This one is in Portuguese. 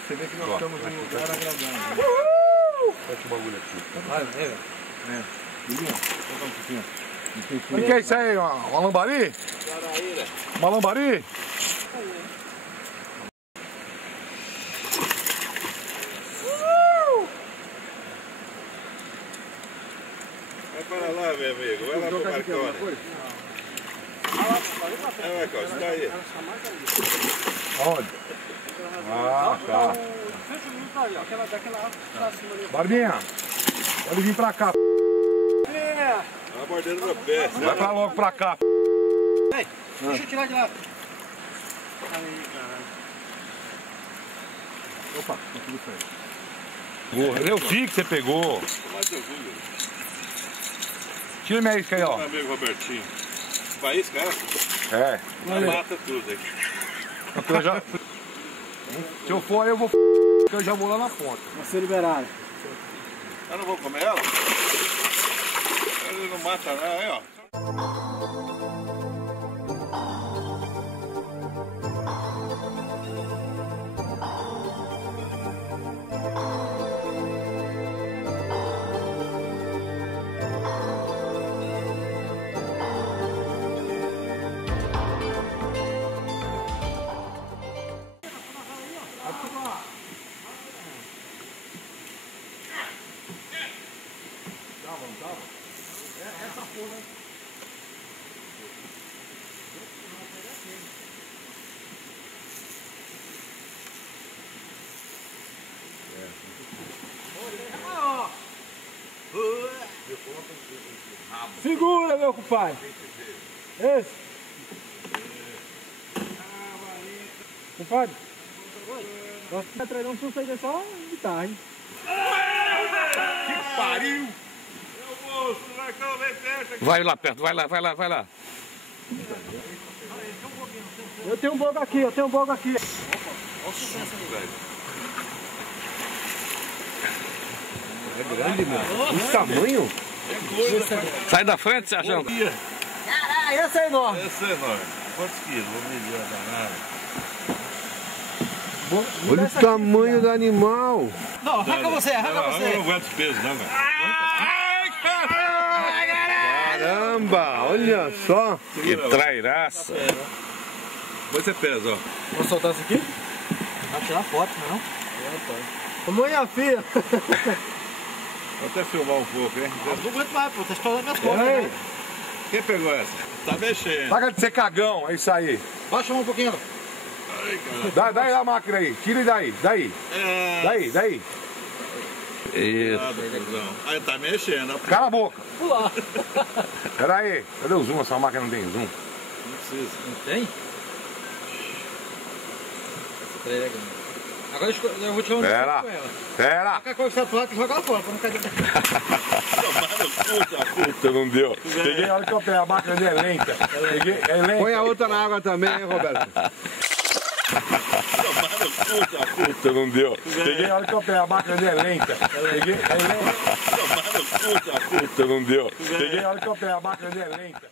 você vê que nós estamos em um lugar agradável. Olha que bagulho aqui. O que é isso aí? Uma lambari? Uma lambari? Vai para lá, meu amigo. Vai lá pro Marconi. Vai, Marconi, você tá aí. Onde? Ah, tá. Barbinha, pode vir pra cá. Tá mordendo meu pé. Vai pra logo pra cá. Ei, deixa eu tirar de lá. Opa, tá tudo certo. Eu vi que você pegou. Mais orgulho. Tira minha isca aí, ó. Meu amigo Robertinho. Faísca, é? É. Mata tudo aí. Eu já... Se eu for, eu vou. Eu já vou lá na ponta. Vai ser liberado. Eu não vou comer ela? Ele não mata nada, aí, ó. Segura, meu compadre. Esse. Compadre. Nossa, tá treinando se sair só guitarra, hein? Que pariu! Meu moço, Marcão, vem perto. Vai lá perto, vai lá, vai lá, vai lá. Eu tenho um bogo aqui, eu tenho um bogo aqui. Olha o sucesso aí, velho. É grande, mano. Que tamanho? É coisa. Sai da frente, Sérgio. Caralho, essa é enorme. Essa é enorme. Quantos quilos? Vamos medir a danada. Olha o tamanho do animal. Não, arranca você, arranca Eu não você. aguento os pesos, não, velho. Caramba, olha só. Que trairaça. Depois você pesa, ó. Vou soltar isso aqui? Vai tirar foto, não é não? Mãe e filha. Vou até filmar um pouco, hein? Não aguento mais, pô, tá estourando minhas costas. Né? Quem pegou essa? Tá mexendo. Paga de ser cagão, é isso aí. Baixa um pouquinho. Ai, cara. Daí a máquina aí, tira daí, daí. Daí. Isso. Aí tá mexendo, ó. Cala a boca. Pular. Pera aí, cadê o zoom? Essa máquina não tem zoom. Não precisa. Não tem? Agora eu vou tirar um Pera, com ela. pera. Qualquer coisa que você placa e joga ela fora, pra não cair dentro. Puta, não deu. Peguei, olha que eu pego, a máquina é lenta. Peguei, é lenta. Põe a outra na água também, hein, Roberto? Puta, não deu. Peguei, olha que eu pego, a máquina é lenta. Peguei, é lenta. Puta, não deu. Peguei, olha que eu pego, a máquina é lenta.